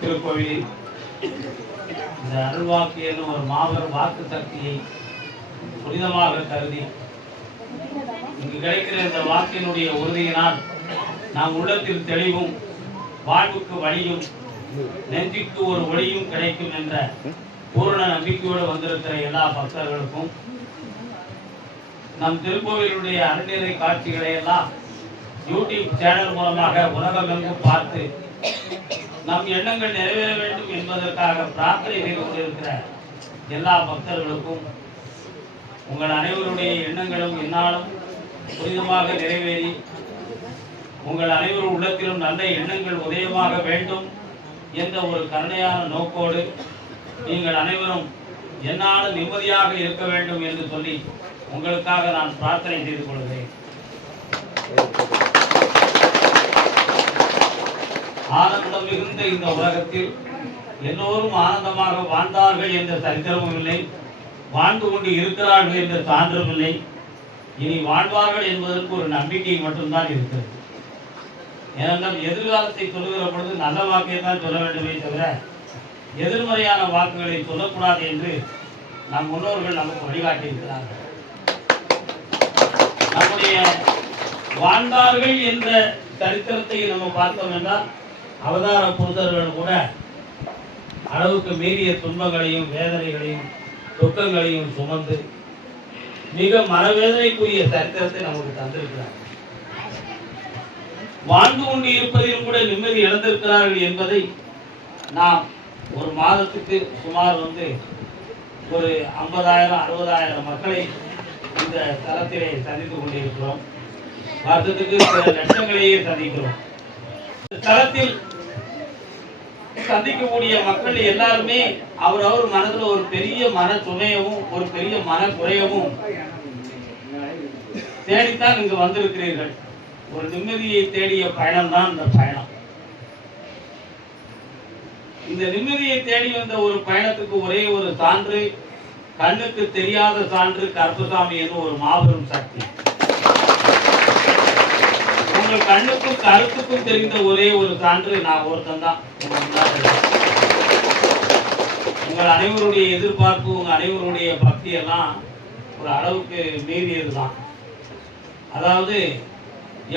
திருக்கோவில் இந்த அருள்வாக்கு என்னும் ஒரு மாபெரும் வாக்கு சக்தியை புனிதமாக கருதி இங்கு கிடைக்கிற இந்த வாக்கினுடைய உறுதியினால் நாம் உள்ளத்தில் தெளிவும் வாழ்வுக்கு வழியும் நெஞ்சுக்கு ஒரு ஒளியும் கிடைக்கும் என்ற பூரண நம்பிக்கையோடு வந்திருக்கிற எல்லா பக்தர்களுக்கும் நம் திருக்கோவிலுடைய அருள்நிறை காட்சிகளை எல்லாம் யூடியூப் சேனல் மூலமாக உலகமெங்கும் பார்த்து நம் எண்ணங்கள் நிறைவேற வேண்டும் என்பதற்காக பிரார்த்தனை செய்து கொண்டிருக்கிற எல்லா பக்தர்களுக்கும் உங்கள் அனைவருடைய எண்ணங்களும் என்னாலும் புனிதமாக நிறைவேறி உங்கள் அனைவரும் உள்ளத்திலும் நல்ல எண்ணங்கள் உதயமாக வேண்டும் என்ற ஒரு கருணையான நோக்கோடு நீங்கள் அனைவரும் என்னாலும் நிம்மதியாக இருக்க வேண்டும் என்று சொல்லி உங்களுக்காக நான் பிரார்த்தனை செய்து கொள்கிறேன். ஆனந்தம் மிகுந்த இந்த உலகத்தில் எல்லோரும் ஆனந்தமாக வாழ்ந்தார்கள் என்ற சரித்திரமும் இல்லை, வாழ்ந்து கொண்டு இருக்கிறார்கள் என்ற சான்றும் இல்லை. இனி வாழ்வார்கள் என்பதற்கு ஒரு நம்பிக்கை மட்டும்தான் இருக்கிறது. ஏனென்றால் எதிர்காலத்தை சொல்லுகிற பொழுது நல்ல வாக்கை தான் சொல்ல வேண்டுமே தவிர எதிர்மறையான வாக்குகளை சொல்லக்கூடாது என்று நம் முன்னோர்கள் நமக்கு வழிகாட்டி இருக்கிறார்கள். நம்முடைய வாழ்ந்தார்கள் என்ற சரித்திரத்தை நம்ம பார்த்தோம் என்றால் அவதார புருஷர்கள் கூட அளவுக்கு மீறிய துன்பங்களையும் வேதனைகளையும் துக்கங்களையும் சுமந்து மிக மனவேதனைக்குரிய சரித்திரத்தை நமக்கு தந்திருக்கிறார். வாழ்ந்து கொண்டு இருப்பதிலும் கூட நிம்மதி இழந்திருக்கிறார்கள் என்பதை நாம் ஒரு மாதத்துக்கு சுமார் ஒரு 50,000-60,000 மக்களை இந்த தளத்திலே சந்தித்துக் கொண்டிருக்கிறோம். வருடத்துக்கு சில லட்சங்களையே சந்திக்கிறோம். தளத்தில் சந்திக்கக்கூடிய மக்கள் எல்லாருமே அவரவர் மனதில் ஒரு பெரிய மன சுமையவும் ஒரு பெரிய மன குறையவும் தேடித்தான் இங்கு வந்திருக்கிறீர்கள். ஒரு நிம்மதியை தேடிய பயணம் தான் இந்த பயணம். இந்த நிம்மதியை தேடி வந்த ஒரு பயணத்துக்கு ஒரே ஒரு சான்று, கண்ணுக்கு தெரியாத சான்று கருப்பசாமி என்று ஒரு மாபெரும் சக்தி. உங்கள் கண்ணுக்கும் கருத்துக்கும் தெரிந்த ஒரே ஒரு சான்று நான் ஒருத்தன் தான். உங்கள் அனைவருடைய எதிர்பார்ப்பு, உங்கள் அனைவருடைய பக்தி எல்லாம் ஒரு அளவுக்கு மீறியதுதான். அதாவது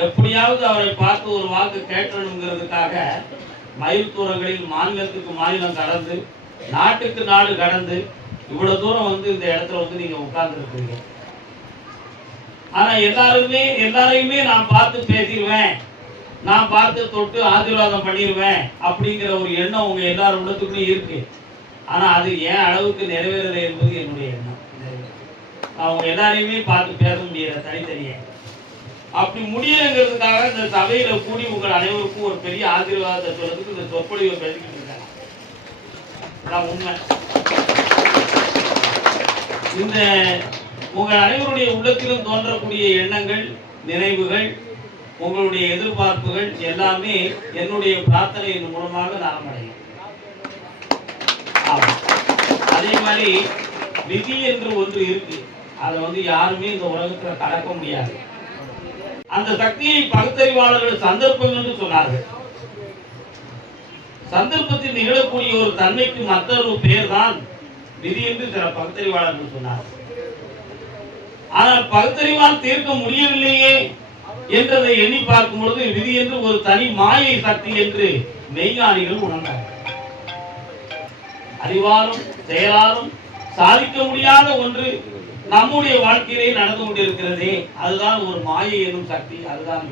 எப்படியாவது அவரை பார்த்து ஒரு வாக்கு கேட்கணுங்கிறதுக்காக மயில் தூரங்களில் மாநிலத்துக்கு மாநிலம் கடந்து நாட்டுக்கு நாடு கடந்து இவ்வளவு தூரம் இந்த இடத்துல நீங்க உட்கார்ந்து இருக்கீங்க. ஆனா எல்லாரையுமே நான் பார்த்து பேசிடுவேன், நான் பார்த்து தொட்டு ஆசீர்வாதம் பண்ணிடுவேன் அப்படிங்கிற ஒரு எண்ணம் உங்க எல்லாரும் உள்ளத்துக்குமே இருக்கு. ஆனா அது ஏன் அளவுக்கு நிறைவேறலை என்பது என்னுடைய எண்ணம். அவங்க எல்லாரையுமே பார்த்து பேச முடியல தனித்தனியே. அப்படி முடியலைங்கிறதுக்காக இந்த சபையில கூடி உங்கள் அனைவருக்கும் ஒரு பெரிய ஆசீர்வாதத்தை சொல்றதுக்கு இந்த சொற்பொழிவை பேசிக்கிட்டு இருக்காங்க. உண்மை. இந்த உங்கள் அனைவருடைய உள்ளத்திலும் தோன்றக்கூடிய எண்ணங்கள், நினைவுகள், உங்களுடைய எதிர்பார்ப்புகள் எல்லாமே என்னுடைய பிரார்த்தனையின் மூலமாக நாம் அடையும். அதே மாதிரி விதி என்று ஒன்று இருக்கு. அதை யாருமே இந்த உலகத்துல கடக்க முடியாது. அந்த சக்தியை பகுத்தறிவாளர்கள் சந்தர்ப்பம் என்று சொன்னார்கள். சந்தர்ப்பத்தில் நிகழக்கூடிய ஒரு தன்மைக்கு மற்றொரு பெயர் தான் விதி என்று சில பகுத்தறிவாளர்கள் சொன்னார்கள். ஆனால் பகுத்தறிவால் தீர்க்க முடியவில்லையே என்றதை எண்ணி பார்க்கும் பொழுது விதி என்று ஒரு தனி மாயை சக்தி என்று மெய்ஞானிகள் உணர்ந்தார்கள். அறிவாலும் செயலாலும் சாதிக்க முடியாத ஒன்று நம்முடைய வாழ்க்கையிலே நடந்து கொண்டிருக்கிறதே, அதுதான் ஒரு மாயை எனும் சக்தி, அதுதான்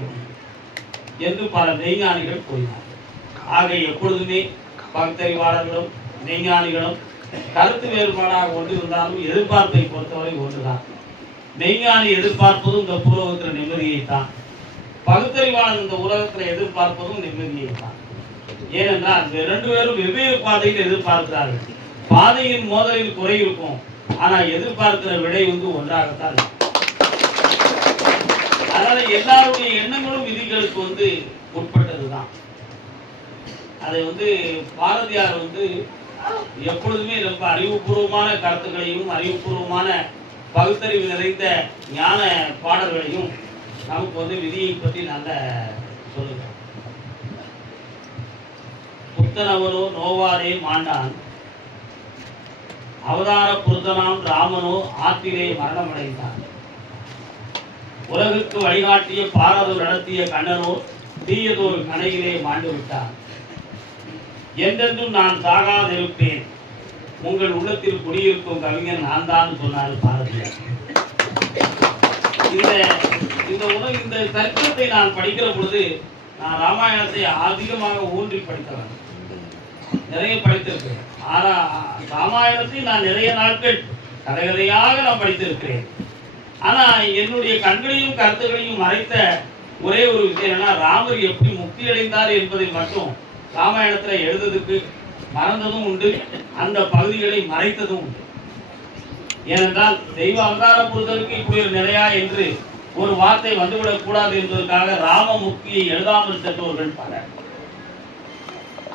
என்று பல மெய்ஞானிகள் கூறினார். ஆக எப்பொழுதுமே பகுத்தறிவாளர்களும் மெய்ஞானிகளும் கருத்து வேறுபாடாக ஒன்றிருந்தாலும் எதிர்பார்ப்பை பொறுத்தவரை ஒன்றுதான். மெய்ஞானி எதிர்பார்ப்பதும் இந்த பூலோகத்தில் நிம்மதியை தான், பகுத்தறிவாளர் இந்த உலகத்தில் எதிர்பார்ப்பதும் நிம்மதியை தான். ஏனென்றால் இந்த 2 பேரும் வெவ்வேறு பாதையில் எதிர்பார்க்கிறார்கள். பாதையின் மோதலில் குறை இருக்கும், ஆனா எதிர்பார்க்கிற விடை ஒன்றாகத்தான். அதனால எல்லாருடைய எண்ணங்களும் விதிகளுக்கு உட்பட்டதுதான். அதை பாரதியார் எப்பொழுதுமே ரொம்ப அறிவுபூர்வமான கருத்துக்களையும் அறிவுபூர்வமான பகுத்தறிவு நிறைந்த ஞான பாடல்களையும் நமக்கு விதியை பற்றி நல்ல சொல்லுங்க. இத்தனவனோ நோவாரே மாண்டான், அவதார புருத்தனாம் ராமனோ ஆற்றிலே மரணமடைந்தான். உலகுக்கு வழிகாட்டிய பாரதம் நடத்திய கண்ணனோ தீயதோர் கணையிலே மாண்டு விட்டான். என்றென்றும் நான் சாகாதிருப்பேன், உங்கள் உள்ளத்தில் குடியிருக்கும் கவிஞன் நான் தான் சொன்னார் பாரதியார். இந்த தர்க்கத்தை நான் படிக்கிற பொழுது நான் ராமாயணத்தை அதிகமாக ஊன்றி படித்தவன், நிறைய படித்திருக்கிறேன். ராமாயணத்தை நான் நிறைய நாட்கள் கதைகதையாக நான் படித்திருக்கிறேன். ஆனா என்னுடைய கண்களையும் கருத்துகளையும் மறைத்த ஒரே ஒரு விஷயம் என்னன்னா, ராமர் எப்படி முக்தி அடைந்தார் என்பதை மட்டும் ராமாயணத்துல எழுதுறதுக்கு மறந்ததும் உண்டு, அந்த பகுதிகளை மறைத்ததும் உண்டு. ஏனென்றால் தெய்வ அவதார புரிதலுக்கு இப்படி ஒரு நிலையா என்று ஒரு வார்த்தை வந்துவிடக் கூடாது என்பதற்காக ராம முக்தியை எழுதாமல் சென்றவர்கள் பலர்.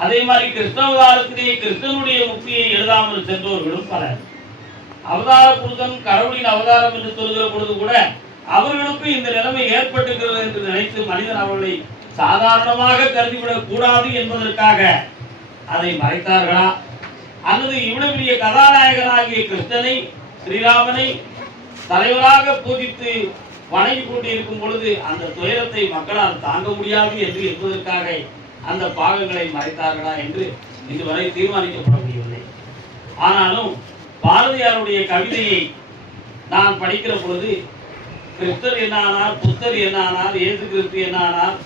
அதே மாதிரி கிருஷ்ணாவதாரத்திலே கிருஷ்ணனுடைய முக்தியை எழுதாமல் சென்றவர்களும் பலர். அவதார புருஷன் கடவுளின் அவதாரம் என்று சொல்கிற பொழுது கூட அவர்களுக்கு இந்த நிலைமை ஏற்பட்டுகிறது என்று நினைத்து மனிதன் அவர்களை சாதாரணமாக கருதிவிடக் கூடாது என்பதற்காக அதை மறைத்தார்களா, அல்லது இவ்வளவு பெரிய கதாநாயகனாகிய கிருஷ்ணனை ஸ்ரீராமனை தலைவராக பூஜித்து வணங்கி கொண்டிருக்கும் பொழுது அந்த துயரத்தை மக்களால் தாங்க முடியாது என்று என்பதற்காக அந்த பாகங்களை மறைத்தார்களா என்று இதுவரை தீர்மானிக்கப்பட முடியவில்லை. ஆனாலும் பாரதியாருடைய கவிதையை நான் படிக்கிற பொழுது கிறிஸ்தர் என்ன ஆனார், புத்தர் என்ன ஆனார், இயேசு கிறிஸ்து என்ன ஆனார்,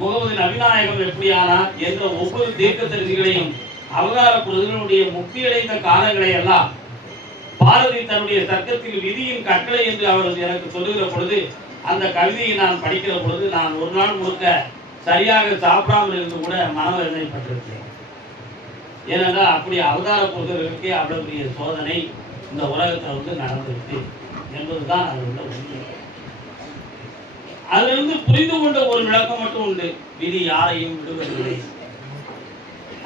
முகமது நபிநாயகம் எப்படி ஆனார் என்ற ஒவ்வொரு தீர்க்கதரிசிகளையும் அவதார புருஷனுடைய முக்தியடைந்த காலங்களை எல்லாம் பாரதி தன்னுடைய தர்க்கத்தில் விதியின் கட்டளை என்று அவர் எனக்கு சொல்லுகிற பொழுது அந்த கவிதையை நான் படிக்கிற பொழுது நான் ஒரு நாள் முழுக்க சரியாக சாப்பிடாமல் இருந்து கூட மனவேதனைப்பட்டிருக்கிறேன். ஏனென்றால் அப்படி அவதார புருஷர்களுக்கே அவ்வளவு பெரிய சோதனை இந்த உலகத்தில் நடந்திருக்கு என்பதுதான் அது உள்ள உண்மை. அதிலிருந்து புரிந்து கொண்ட ஒரு விளக்கம் மட்டும் உண்டு, விதி யாரையும் விடுவதில்லை.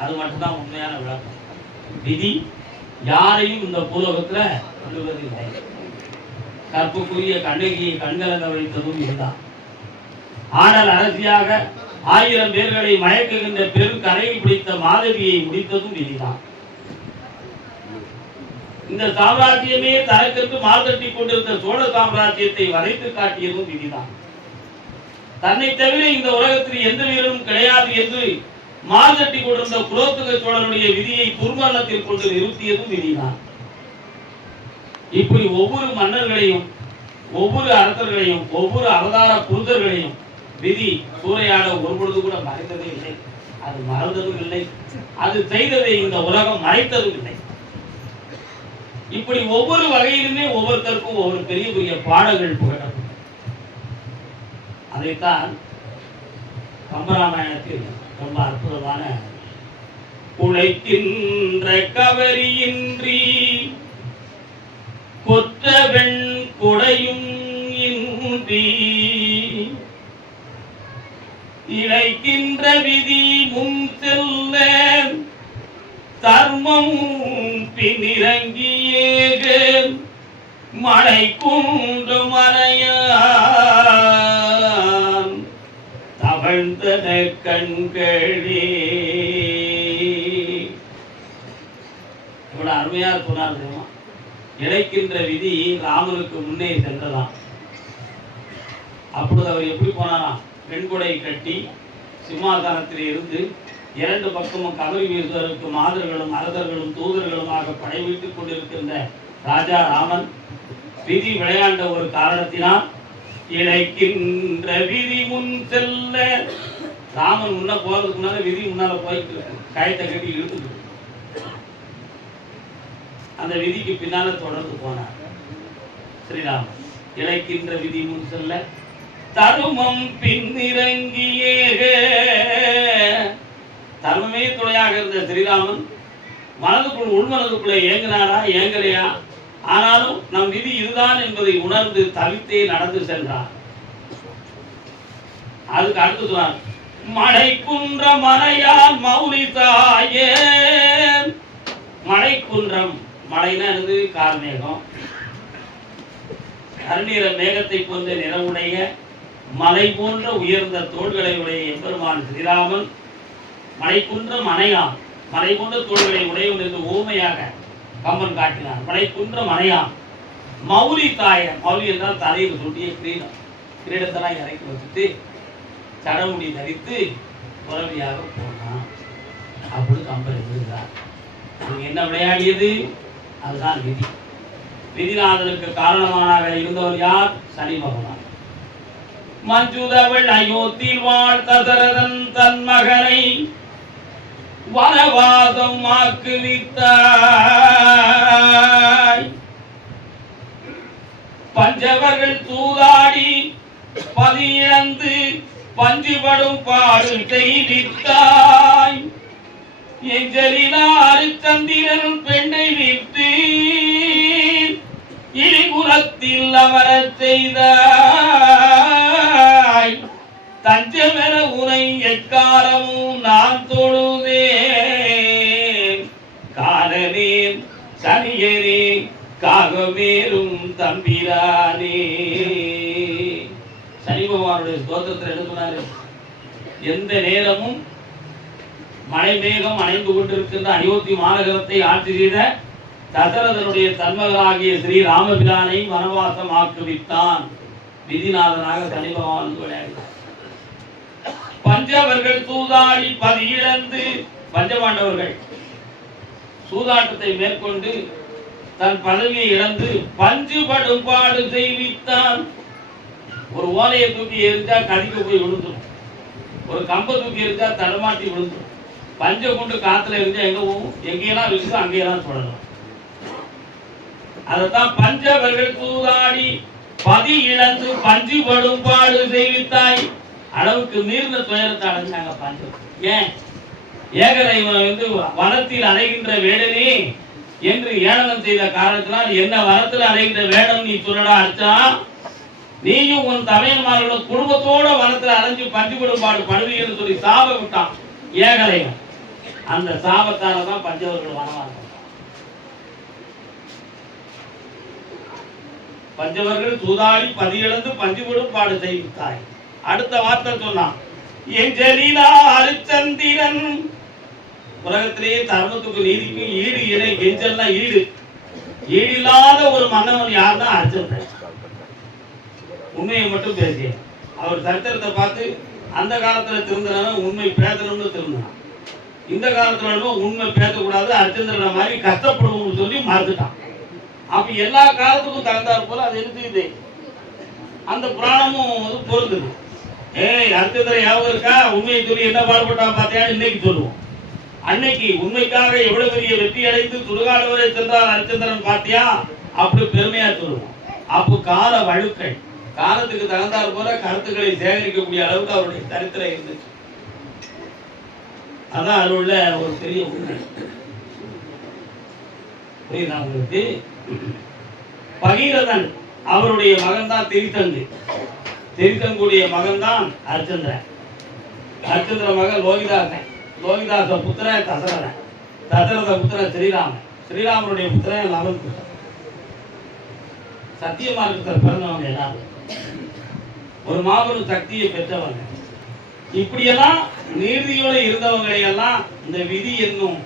அது மட்டும்தான் உண்மையான விளக்கம். விதி யாரையும் இந்த பூலோகத்துல விடுவதில்லை. கற்புக்குரிய கண்ணகியை கண்கலங்க வைத்ததும் இதுதான். ஆடல் அரசியாக 1000 பேர்களை மயக்குகின்ற பெரும் கரையில் பிடித்த மாதவியை முடித்ததும் விதிதான். இந்த சாம்ராஜ்யமே தனக்கென்று மார்த்தட்டி கொண்டிருந்த சோழ சாம்ராஜ்யத்தை வரைத்து காட்டியதும் விதிதான். தன்னை தவிர இந்த உலகத்தில் எந்த வீரனும் கிடையாது என்று மார்த்தட்டி கொண்டிருந்த குலோத்துங்க சோழனுடைய விதியை துர்மரணத்தில் கொண்டு நிறுத்தியதும் விதிதான். இப்படி ஒவ்வொரு மன்னர்களையும், ஒவ்வொரு அரசர்களையும், ஒவ்வொரு அவதார புருஷர்களையும் விதி சூறையாட ஒருபொழுது கூட மறைத்ததே இல்லை. அது மறந்ததும் இல்லை, அது செய்ததை இந்த உலகம் மறைத்ததும் இல்லை. இப்படி ஒவ்வொரு வகையிலுமே ஒவ்வொருத்தருக்கும் ஒவ்வொரு பெரிய பெரிய பாடங்கள் புகழப்படும். அதைத்தான் கம்பராமாயணத்தில் ரொம்ப அற்புதமான உழைக்கின்ற கவரியின்றி கொற்றவெண் கொடையும் இன்றி இழைக்கின்ற விதி முன் செல்ல தர்மம் பின்னிறங்கியேக மழை கொண்டு மறையான் தவழ்ந்தன கண்களே. இவ்வளவு அருமையா சொன்னார். இழைக்கின்ற விதி ராமனுக்கு முன்னே சென்றதாம். அப்பொழுது அவர் எப்படி போனாராம், வெண்கொடை கட்டி சிம்மாசனத்தில் இருந்து 2 பக்கமும் கவரி வீசுவதற்கு மாதர்களும் அரசர்களும் தூதர்களுமாக படைவிட்டுக் கொண்டிருக்கின்ற ராஜா ராமன் விதி விளையாண்ட ஒரு காரணத்தினால் இழைக்கின்ற விதி முன் செல்ல, ராமன் முன்ன போறதுக்கு முன்னால விதி முன்னால போயிட்டு இருக்கு, கயத்தை கட்டி இழுத்துட்டு அந்த விதிக்கு பின்னால தொடர்ந்து போனார் ஸ்ரீராமன். இழைக்கின்ற விதி முன் செல்ல தருமம் பின்னிறங்கியே, தர்மமே துணையாக இருந்த ஸ்ரீராமன் மனதுக்குள் உள்மனதுக்குள்ளே ஏங்கினாரா ஏங்கலையா, ஆனாலும் நம் விதி இதுதான் என்பதை உணர்ந்து தவித்தே நடந்து சென்றார். அதுக்கு அடுத்து சொன்னார், மழை குன்ற மலையால் மௌலிதாயே. மழை குன்றம், மழைனா என்னது, கார்மேகம். கருநீர மேகத்தை போன்ற நிறவுடைய மலை போன்ற உயர்ந்த தோள்களை உடைய எம்பெருமான் ஸ்ரீராமன் மலை குன்றம் அணையான், மலை கொண்ட தோள்களை உடையவன் என்று ஊமையாக கம்பன் காட்டினான். மலை குன்ற மனையான் மௌலி தாய, மௌலி என்றால் தலையில் சுட்டிய கிரீடம், கிரீடத்தெல்லாம் இறக்கி வச்சுட்டு சடமுடி தரித்து உறவியாக போனான். அப்படி கம்பன் எழுதுகிறார். அங்கே என்ன விளையாடியது? அதுதான் விதி. விதிநாதனுக்கு காரணமானாக இருந்தவர் யார்? சனி பகவான். மஞ்சுதவள் அயோத்தியில் வாழ் தசரதன் தன் மகனை வனவாசம் ஆக்குவித்தாய். பஞ்சவர்கள் தூதாடி பதியிழந்து பஞ்சுபடும் பாடு செய்வித்தாய். எஞ்சலினாறு சந்திரன் பெண்ணை விட்டு இழிகுலத்தில் அமரச் செய்தாய். தஞ்சமென உனை எக்காலமும் நான் தொழுதேன். காலனேன் சனியனே காகமேறும் தம்பிரானே. சனி பகவானுடைய ஸ்தோத்திரத்தில் எழுதுனாரு, எந்த நேரமும் மழை மேகம் அணைந்து கொண்டிருக்கின்ற அயோத்தி மாநகரத்தை ஆட்சி செய்த தசரதனுடைய தன்மகனாகிய ஸ்ரீ ராமபிரானை வனவாசம் ஆக்குவித்தான். விதிநாதனாக சனி பகவான் விளையாடினார். பஞ்சவர்கள் சூதாடி பதியிழந்து, பஞ்சபாண்டவர்கள் சூதாட்டத்தை மேற்கொண்டு தன் பதவியை இழந்து பஞ்சுபடும் பாடு செய்வித்தான். ஒரு ஓலையை தூக்கி எரிஞ்சா கதிக்க போய் விழுந்துடும், ஒரு கம்பை தூக்கி எரிஞ்சா தடமாட்டி விழுந்துடும். பஞ்ச கொண்டு காத்துல எரிஞ்சா எங்க போகும்? எங்கெல்லாம் விழுந்து அங்கேயெல்லாம் சொல்லணும். அதைத்தான் பஞ்சவர்கள் சூதாடி பதி இழந்து பஞ்சுபடும் பாடு செய்வித்தாய். அளவுக்கு மீறின துயரத்தை அடைஞ்சாங்க பஞ்சம். ஏன்? ஏகலைவன் வனத்தில் அலைகின்ற வேடனே என்று ஏளனம் செய்த காரணத்தினால், என்ன வனத்தில் அலைகின்ற வேடம் நீ சொல்லடா அடிச்சா, நீயும் உன் தமையன்மார்களும் குடும்பத்தோட வனத்தில் அலைஞ்சு பஞ்சுபடும் பாடு படுவீங்கன்னு சொல்லி சாப விட்டான் ஏகலைவன். அந்த சாபத்தால தான் பஞ்சவர்கள் வனவாசம். பஞ்சவர்கள் சூதாடி பதியிழந்து பஞ்சுபடும் பாடு செய்வித்தாய். அடுத்த வார்த்தை சொன்னான், எஞ்சலிலா அரிச்சந்திரன். உலகத்திலேயே தர்மத்துக்கு நீதிக்கு ஈடு இணை, எஞ்சல்னா ஈடு, ஈடில்லாத ஒரு மன்னவன் யாருன்னா அரிச்சந்திரன். உண்மையை மட்டும் பேசிய அவர் சரித்திரத்தை பார்த்து அந்த காலத்துல திருந்தவன் உண்மை பேசணும்னு திருந்தினான். இந்த காலத்துல உண்மை பேசக்கூடாது, அரிச்சந்திரனை மாதிரி கஷ்டப்படுவோம்னு சொல்லி மறுத்துட்டான். அப்ப எல்லா காலத்துக்கும் தகுந்தாற் போல அது இருக்குது. அந்த புராணமும் பொருந்துது. ஏய், அரிச்சந்திரன் ஞாபகம் இருக்கா? உண்மையை சொல்லி என்ன பாடுபட்டான் பார்த்தியா? இன்னைக்கு சொல்லுவோம். அன்னைக்கு உண்மைக்காக எவ்வளவு பெரிய வெற்றி அடைந்து சுடுகாடு வரை சென்றார் அரிச்சந்திரன் பார்த்தியா? அப்படி பெருமையா சொல்லுவோம். அப்போ கால வழுக்கள், காலத்துக்கு தகுந்தாற் போல கருத்துக்களை சேகரிக்கக்கூடிய அளவுக்கு அவருடைய சரித்திரம் இருந்துச்சு. அதான் அது உள்ள ஒரு பெரிய உண்மை. புரியுதா உங்களுக்கு? பகீரதன் அவருடைய மகன் தான் திரிதங்கு. திரிதங்குடைய மகன் தான் அரிச்சந்திரன். அரிச்சந்திர மகன் லோகிதாசன். லோகிதாச புத்திரன் தசரதன். தசரத புத்திரன் ஸ்ரீராமன். ஸ்ரீராமனுடைய புத்திரன் லவன் புத்திரன். சத்தியமார்க்கத்தில் பிறந்தவங்க எல்லாரும் ஒரு மாபெரும் சக்தியை பெற்றவங்க. இப்படியெல்லாம் நீதியோடு இருந்தவங்களை எல்லாம் இந்த விதி என்னும்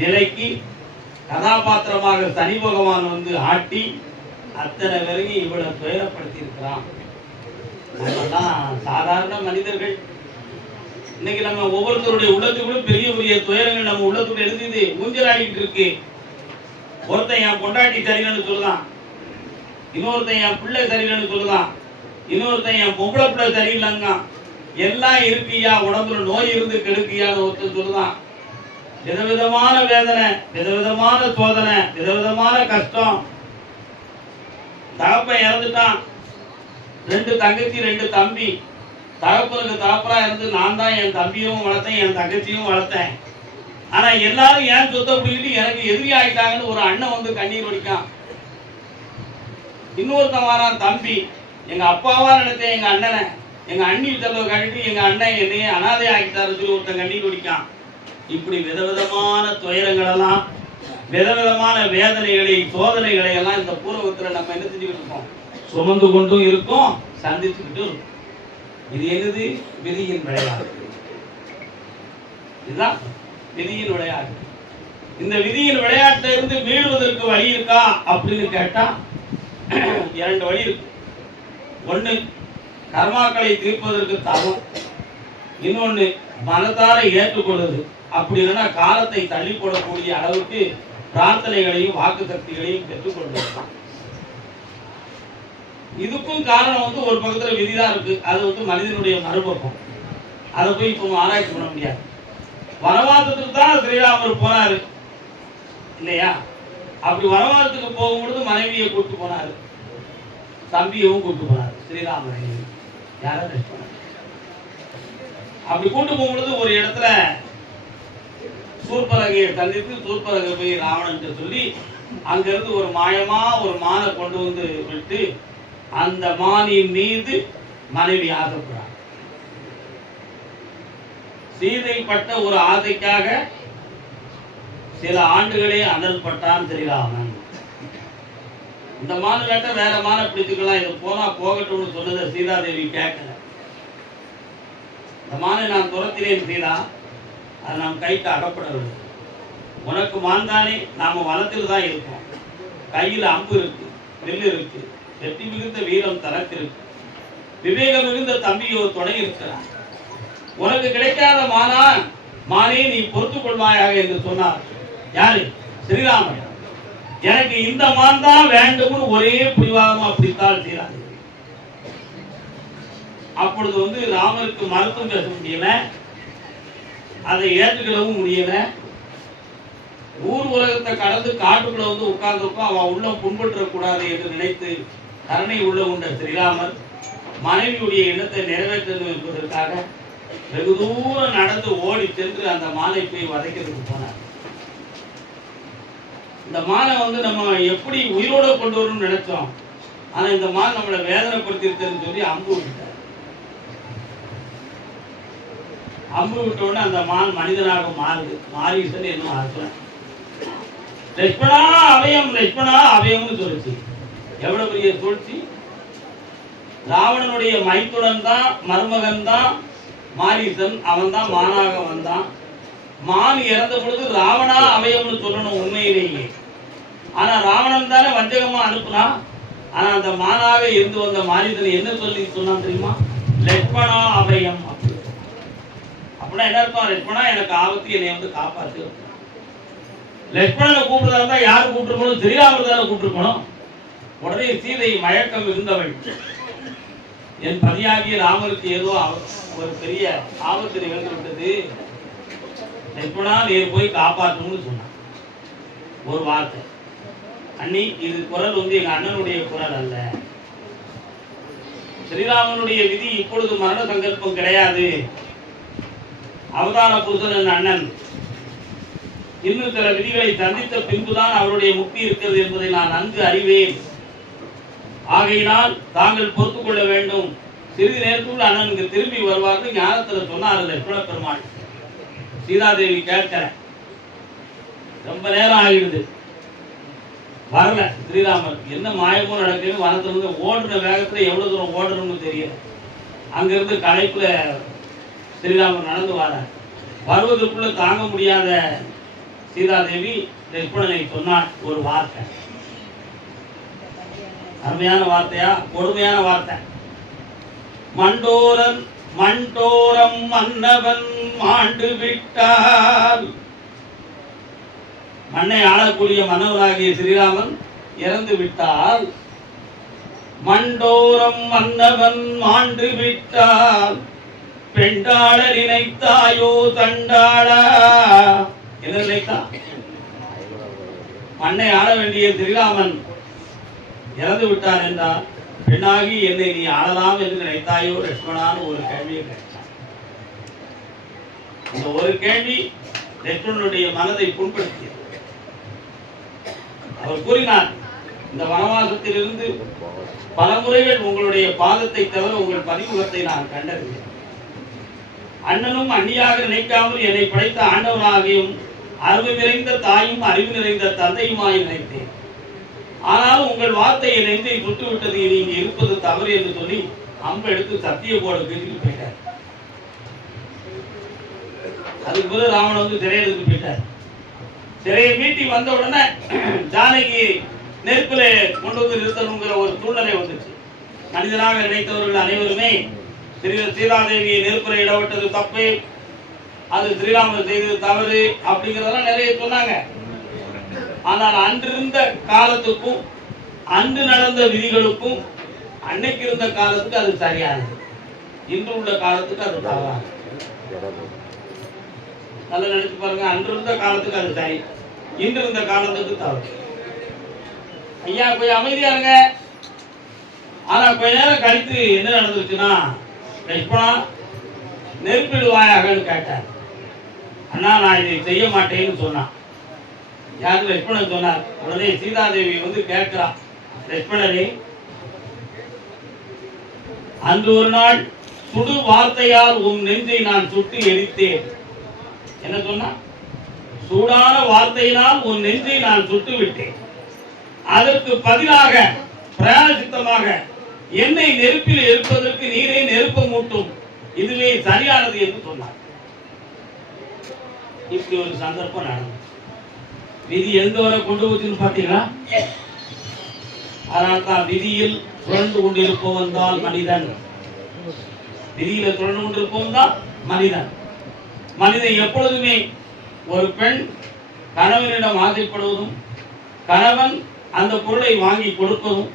நிலைக்கு கதாபாத்திரமாக சனி பகவான் ஆட்டி அத்தனை வரைக்கும் இவ்வளவு துயரப்படுத்தி இருக்கிறான். நம்மெல்லாம் சாதாரண மனிதர்கள். இன்னைக்கு நம்ம ஒவ்வொருத்தருடைய உள்ளத்துக்குள்ள பெரிய பெரிய துயரங்கள் நம்ம உள்ளத்துக்குள்ள எழுதி ஊஞ்சலாடிட்டு இருக்கு. ஒருத்தன் என் பொண்டாட்டி சரியில்லைன்னு சொல்லுதான், இன்னொருத்தன் என் பிள்ளை சரியில்லைன்னு சொல்லுதான், இன்னொருத்தன் என் பொம்பளை பிள்ளை சரியில்லைங்க. எல்லாம் இருக்கியா, உடம்புல நோய் இருந்து கெடுக்கியான்னு ஒருத்தன் சொல்லுதான். விதவிதமான வேதனை, விதவிதமான சோதனை, விதவிதமான கஷ்டம். தகப்பன் இறந்துட்டான், 2 தங்கச்சி 2 தம்பி. தகப்பனுக்கு தகப்பனா இருந்து நான் தான் என் தம்பியும் வளர்த்தேன், என் தங்கச்சியும் வளர்த்தேன். ஆனா எல்லாரும் ஏன் சொத்தை பிடிக்கிட்டு எனக்கு எதிரி ஆயிட்டாங்கன்னு ஒரு அண்ணன் கண்ணீர் வடிக்கான். இன்னொருத்தன் வாரான் தம்பி, எங்க அப்பாவா நினைச்சேன் எங்க அண்ணனை, எங்க அண்ணி செலவு கட்டிட்டு எங்க அண்ணன் என்னையே அனாதை ஆகிட்டாரு சொல்லி ஒருத்தன் கண்ணீர் வடிக்கான். இப்படி விதவிதமான துயரங்களெல்லாம், விதவிதமான வேதனைகளை, சோதனைகளை எல்லாம் இந்த பூர்வத்தில் நம்ம என்ன செஞ்சுக்கிட்டு இருக்கோம்? சுமந்து கொண்டும் இருக்கோம், சந்திச்சுக்கிட்டும் இருக்கும். இது என்னது? விதியின் விளையாட்டு. இதுதான் விதியின் விளையாட்டு. இந்த விதியின் விளையாட்டில இருந்து மீளுவதற்கு வழி இருக்கா அப்படின்னு கேட்டா இரண்டு வழி இருக்கு. ஒண்ணு கர்மாக்களை தீர்ப்பதற்கு தவம், இன்னொன்னு மனதார ஏற்றுக்கொள்வது. அப்படி இல்லைன்னா காலத்தை தள்ளி போடக்கூடிய அளவுக்கு பிரார்த்தனைகளையும் வாக்கு சக்திகளையும் பெற்றுக்கொள்வது. இதுக்கும் காரணம் வந்து ஒரு பக்கத்துல விதிதான் இருக்கு. அது வந்து மனிதனுடைய மறுபக்கம். அதை போய் இப்போ ஆராய்ச்சி பண்ண முடியாது. வனவாசத்துக்கு தான் ஸ்ரீராமர் போனாரு இல்லையா? அப்படி வனவாசத்துக்கு போகும்பொழுது மனைவியை கூட்டு போனாரு, தம்பியவும் கூட்டு போனாரு. ஸ்ரீராமரை யாரும் அப்படி கூட்டு போகும்பொழுது ஒரு இடத்துல சூர்பலகையை சந்தித்து சூர்பலகை போய் ராவணன் சொல்லி அங்கிருந்து ஒரு மாயமா ஒரு மானை கொண்டு வந்து விட்டு அந்த மானின் மீது மனைவி ஆசைப்படுறார். சீதை பட்ட ஒரு ஆசைக்காக சில ஆண்டுகளே அனல் பட்டான் ஸ்ரீராமன். இந்த மான் வேட்ட வேற மானை பிடிச்சுக்கலாம், இது போனா போகட்டும்னு சொன்னதை சீதாதேவி கேட்கல. இந்த மானை நான் துரத்தினேன் சீதா, அது நம் கைக்கு அகப்படவில்லை. உனக்கு மான் தானே, நாம வனத்தில் தான் இருக்கோம். கையில் அம்பு இருக்கு, நெல் இருக்கு, வெற்றி மிகுந்த வீரம் தனக்கு இருக்கு, விவேகம் மிகுந்த தம்பியோ துணை இருக்கிறார். உனக்கு கிடைக்காத மானே நீ பொறுத்துக் கொள்வாயாக என்று சொன்னார். யாரு? ஸ்ரீராமன். எனக்கு இந்த மான் தான் வேண்டும்னு ஒரே பிடிவாதமா பிடித்தால் சீராது. அப்பொழுது வந்து ராமருக்கு மருத்துவம் பேச முடியல, அதை ஏற்றுக்கவும் முடியல. ஊர் உலகத்தை கடந்து காட்டுக்குள்ள வந்து உட்கார்ந்துருக்கோம், அவன் உள்ளம் புண்பற்றக்கூடாது என்று நினைத்து கருணை உள்ள உண்ட ஸ்ரீராமர் மனைவியுடைய எண்ணத்தை நிறைவேற்றணும் என்பதற்காக வெகு தூரம் நடந்து ஓடி சென்று அந்த மானை போய் வதைக்கிறதுக்கு போனார். இந்த மானை வந்து நம்ம எப்படி உயிரோட கொண்டு வரணும்னு நினைச்சோம், ஆனா இந்த மான் நம்மளை வேதனைப்படுத்தி இருக்குன்னு சொல்லி அம்பு விட்டார். அம்பு விட்ட உடனே அந்த மான் மனிதனாக மாறுது. மாரீசன் என்ன ஆசனம் லட்சுமணா அபயம், லட்சுமணா அபயம்னு சொல்லிச்சு. எவ்வளவு பெரிய சூழ்ச்சி! ராவணனுடைய மைத்துடன் தான், மருமகன் தான் மாரீசன். அவன் தான் மானாக வந்தான். மான் இறந்த பொழுது ராவணா அபயம்னு சொல்லணும் உண்மையிலேயே. ஆனா ராவணன் தானே வஞ்சகமா அனுப்புனா. ஆனா அந்த மானாக இருந்து வந்த மாரீசன் என்ன சொல்லி சொன்னான் தெரியுமா? லட்சுமணா அபயம். அப்படின்னா என்ன இருக்கும்? லட்சுமணா எனக்கு ஆபத்து, என்னை வந்து காப்பாத்து. லட்சுமணனை கூப்பிடுறதா இருந்தா யாரு கூப்பிட்டுருக்கணும்? ஸ்ரீராமர் தானே கூப்பிட்டுருக்கணும். உடனே சீதை மயக்கம் இருந்தவள், என் பதியாகிய ராமருக்கு ஏதோ ஒரு பெரிய ஆபத்து நிகழ்ந்து விட்டது, லட்சுமணா நீர் போய் காப்பாற்றணும்னு சொன்னான். ஒரு வார்த்தை. அண்ணி, இது குரல் வந்து எங்க அண்ணனுடைய குரல் அல்ல. ஸ்ரீராமனுடைய விதி இப்பொழுது மரண சங்கல்பம் கிடையாது. அவதார புருஷன் அண்ணன் இன்னும் சில விதிகளை சந்தித்த பின்புதான் அவருடைய முக்தி இருக்கிறது என்பதை நான் நன்கு அறிவேன். ஆகையினால் தாங்கள் பொறுத்துக் கொள்ள வேண்டும். சிறிது நேரத்துக்குள் அண்ணனுக்கு திரும்பி வருவார்கள் ஞானத்துல சொன்னார் லட்சுமண பெருமாள். சீதாதேவி கேட்கிற ரொம்ப நேரம் ஆகிடுது, வரல ஸ்ரீராமர். என்ன மாயமும் நடக்குது, வனத்திலிருந்து ஓடுற வேகத்துல எவ்வளவு தூரம் ஓடணும்னு தெரியல. அங்கிருந்து களைப்புல ஸ்ரீராமர் நடந்து வர வருவதற்குள்ள தாங்க முடியாத சீதாதேவி லட்சுமணனை சொன்னாள் ஒரு வார்த்தை. அருமையான வார்த்தையா, கொடுமையான வார்த்தை. மண்டோரம் மன்னவன் மாண்டு விட்டால். மண்ணை ஆளக்கூடிய மன்னவனாகிய ஸ்ரீராமன் இறந்து விட்டால், மண்டோரம் மன்னவன் மாண்டு விட்டால் பெண்டாள நினைத்தாயோ தண்டாளா. என்ன நினைத்தா? மண்ணை ஆள வேண்டிய ஸ்ரீராமன் இறந்து விட்டார் என்றால் பெண்ணாகி என்னை நீ ஆளலாம் என்று நினைத்தாயோ லட்சுமணான்னு ஒரு கேள்வியை கேட்டான். இந்த ஒரு கேள்வி லட்சுமணனுடைய மனதை புண்படுத்தியது. அவர் கூறினார், இந்த வனவாசத்திலிருந்து பல முறைகள் உங்களுடைய பாதத்தை தவிர உங்கள் பதிமுகத்தை நான் கண்டதில்லை. அண்ணனும் அண்ணியாக நினைக்காமல் என்னை படைத்த ஆண்டவனாகியும் அறிவு நிறைந்த தாயும் அறிவு நிறைந்த தந்தையுமாய் நினைத்தேன். ஆனாலும் உங்கள் வார்த்தை என் நெஞ்சை சுட்டு விட்டது, நீங்க இருப்பது தவறு என்று சொல்லி அம்பு எடுத்து சத்திய போட பேசிட்டு போயிட்டார். அதுக்கு பிறகு ராவணன் வந்து சிறையை எடுத்து போயிட்டார். சிறையை மீட்டி வந்த உடனே ஜானகி நெருப்பிலே கொண்டு வந்து நிறுத்தணுங்கிற ஒரு சூழ்நிலை வந்துச்சு. மனிதனாக நினைத்தவர்கள் அனைவருமே சீதாதேவியை நெருப்பில் இடவிட்டது தப்பு, அது ஸ்ரீராமர் செய்தது தவறு அப்படிங்கிறதெல்லாம் நிறைய சொன்னாங்க. ஆனால் அன்றிருந்த காலத்துக்கும் அன்று நடந்த விதிகளுக்கும் அன்னைக்கு இருந்த காலத்துக்கு அது சரியானது, இன்று உள்ள காலத்துக்கு அது தவறானது. நல்லா நினைச்சு பாருங்க, அன்று இருந்த காலத்துக்கு அது சரி, இன்று இருந்த காலத்துக்கு தவறு. ஐயா கொஞ்சம் அமைதியா இருங்க. ஆனா கொஞ்ச நேரம் கழித்து என்ன நடந்துருச்சுன்னா, லட்சுமணா நெருப்பிடுவாயாகன்னு கேட்டார். அண்ணா நான் இதை செய்ய மாட்டேன்னு சொன்னான். யாரு? லட்சுமணன் சொன்னார். உடனே சீதாதேவி வந்து கேட்கிறா, லட்சுமணரே அன்று ஒரு நாள் சுடு வார்த்தையால் உன் நெஞ்சை நான் சுட்டு எரித்தேன். என்ன சொன்னா? சூடான வார்த்தையினால் உன் நெஞ்சை நான் சுட்டு விட்டேன். அதற்கு பதிலாக பிராயசித்தமாக என்னை நெருப்பில் எரிப்பதற்கு நீரை நெருப்ப மூட்டும், இதுவே சரியானது என்று சொன்னார். இப்படி ஒரு சந்தர்ப்பம் நடந்தது. விதி எந்த வரை கொண்டு போச்சுன்னு பார்த்தீங்களா? அதனால் தான் விதியில் சுழன்று கொண்டிருப்பவன் தான் மனிதன். விதியில சுழன்று கொண்டிருப்பவன் தான் மனிதன். மனிதன் எப்பொழுதுமே ஒரு பெண் கணவனிடம் ஆசைப்படுவதும் கணவன் அந்த பொருளை வாங்கி கொடுப்பதும்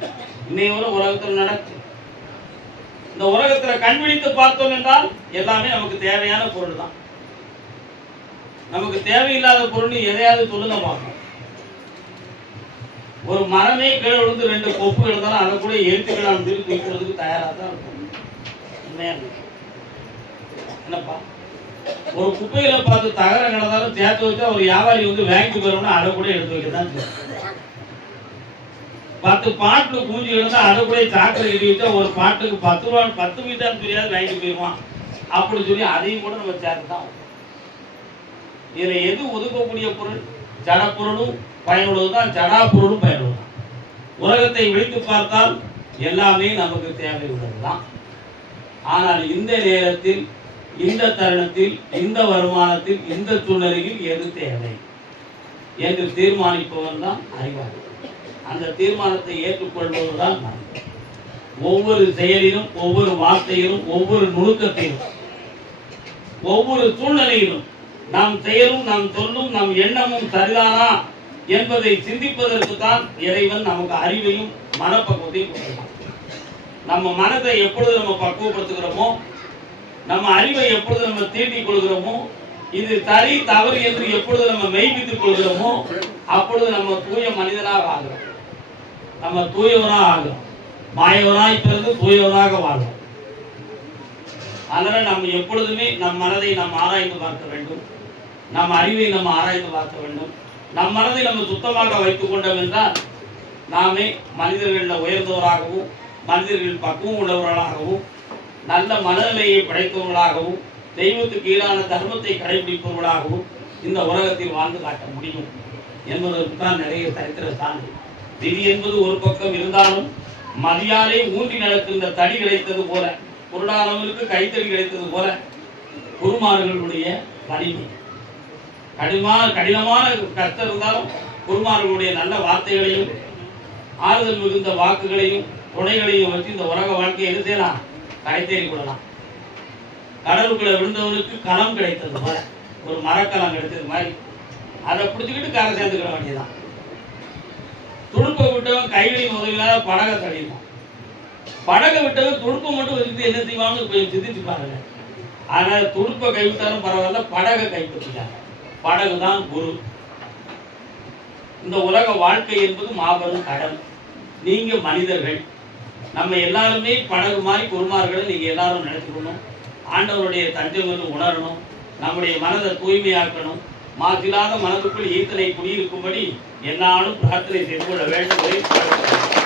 இன்னையோட உலகத்தில் நடக்கும். இந்த உலகத்தில் கண் விழித்து பார்த்தோம் என்றால் எல்லாமே நமக்கு தேவையான பொருள் தான். நமக்கு தேவையில்லாத பொருள் எதையாவது சொல்லுங்க பார்க்கணும். ஒரு மரமே கீழே விழுந்து 2 கொப்பு இருந்தாலும் அதை கூட எழுத்துக்கலாம் தூக்கிறதுக்கு தயாராக தான் இருக்கும். என்னப்பா, ஒரு குப்பையில பார்த்து தகரம் கிடந்தாலும் சேர்த்து வச்சா ஒரு வியாபாரி வந்து வாங்கிட்டு போறோம்னா அதை கூட எடுத்து வைக்க தான் செய்யும். 10 பாட்டுல கூஞ்சி இருந்தா அதை கூட சாக்கடை எழுதி வச்சா ஒரு பாட்டுக்கு 10 ரூபா 10 மீட்டர் தெரியாது வாங்கிட்டு போயிடுவான் அப்படின்னு சொல்லி அதையும் கூட நம்ம சேர்த்து தான். இதுல எது ஒதுக்கக்கூடிய பொருள்? ஜட பொருளும் பயனுள்ளதுதான், ஜடா பொருளும் பயனுள்ளதுதான். உலகத்தை விழித்து பார்த்தால் எல்லாமே நமக்கு தேவை உள்ளதுதான். ஆனால் இந்த நேரத்தில், இந்த தருணத்தில், இந்த வருமானத்தில், இந்த சூழ்நிலையில் எது தேவை என்று தீர்மானிப்பவன் தான் அறிவாளி. அந்த தீர்மானத்தை ஏற்றுக்கொள்வதுதான் மனிதன். ஒவ்வொரு செயலிலும், ஒவ்வொரு வார்த்தையிலும், ஒவ்வொரு நுணுக்கத்திலும், ஒவ்வொரு சூழ்நிலையிலும் நாம் செயலும், நாம் சொல்லும், நம் எண்ணமும் சரிதானா என்பதை சிந்திப்பதற்கு தான் இறைவன் நமக்கு அறிவையும் மனப்பக்குவத்தையும் கொடுக்கிறான். நம்ம மனதை எப்பொழுது நம்ம பக்குவப்படுத்துகிறோமோ, நம்ம அறிவை எப்பொழுது நம்ம தீட்டிக் கொள்கிறோமோ, இது சரி தவறு என்று எப்பொழுது நம்ம மெய்ப்பித்துக் கொள்கிறோமோ, அப்பொழுது நம்ம தூய மனிதனாக ஆகிறோம். நம்ம தூயவனாக ஆகிறோம். மாயவனாய் பிறந்து தூயவனாக வாழ்றோம். அதனால நம்ம எப்பொழுதுமே நம் மனதை நாம் ஆராய்ந்து பார்க்க வேண்டும். நம் அறிவை நம்ம ஆராய்ந்து பார்க்க வேண்டும். நம் மனதை நம்ம சுத்தமாக வைத்துக் கொண்டோம் என்றால் நாமே மனிதர்களில் உயர்ந்தவராகவும், மனிதர்கள் பக்குவம் உள்ளவர்களாகவும், நல்ல மனநிலையை படைத்தவர்களாகவும், தெய்வத்துக்கு ஈடான தர்மத்தை கடைபிடிப்பவர்களாகவும் இந்த உலகத்தில் வாழ்ந்து காட்ட முடியும் என்பதற்கு தான் நிறைய சரித்திர சான்று. விதி என்பது ஒரு பக்கம் இருந்தாலும் மதியாலே ஊன்றி நடக்கின்ற தடி கிடைத்தது போல, பொருளாதாரங்களுக்கு கைத்தடி கிடைத்தது போல குருமார்களுடைய வலிமை, கடினமான கஷ்டம் இருந்தாலும் குருமார்களுடைய நல்ல வார்த்தைகளையும் ஆறுதல் மிகுந்த வாக்குகளையும் துணைகளையும் வச்சு இந்த உலக வாழ்க்கையை என்ன செய்யலாம்? கைத்தேறி கொள்ளலாம். கடலுக்குள்ள விழுந்தவனுக்கு களம் கிடைத்தது போல, ஒரு மரக்கலம் கிடைத்தது மாதிரி அதை பிடிச்சிக்கிட்டு கரை சேர்ந்துக்கிட வேண்டியதான். துடுப்பை விட்டவன் கைகளின் உதவினால படகை தடிவான். படகை விட்டவன் துடுப்பை மட்டும் வச்சுட்டு என்ன செய்வான்னு கொஞ்சம் சிந்திச்சு பாருங்க. அதனால துடுப்பை கைவிட்டாலும் பரவாயில்ல, படகை கைப்பற்றிட்டாங்க. படகு தான் குரு. இந்த உலக வாழ்க்கை என்பது மாபெரும் கடல். நீங்க மனிதர்கள், நம்ம எல்லாருமே படகு மாதிரி குருமார்களை நீங்க எல்லாரும் நினைச்சுக்கணும். ஆண்டவருடைய தஞ்சம் என்று உணரணும். நம்முடைய மனதை தூய்மையாக்கணும். மாசில்லாத மனதுக்குள் ஈர்த்தனை குடியிருக்கும்படி என்னாலும் பிரார்த்தனை செய்து கொள்ள வேண்டும்.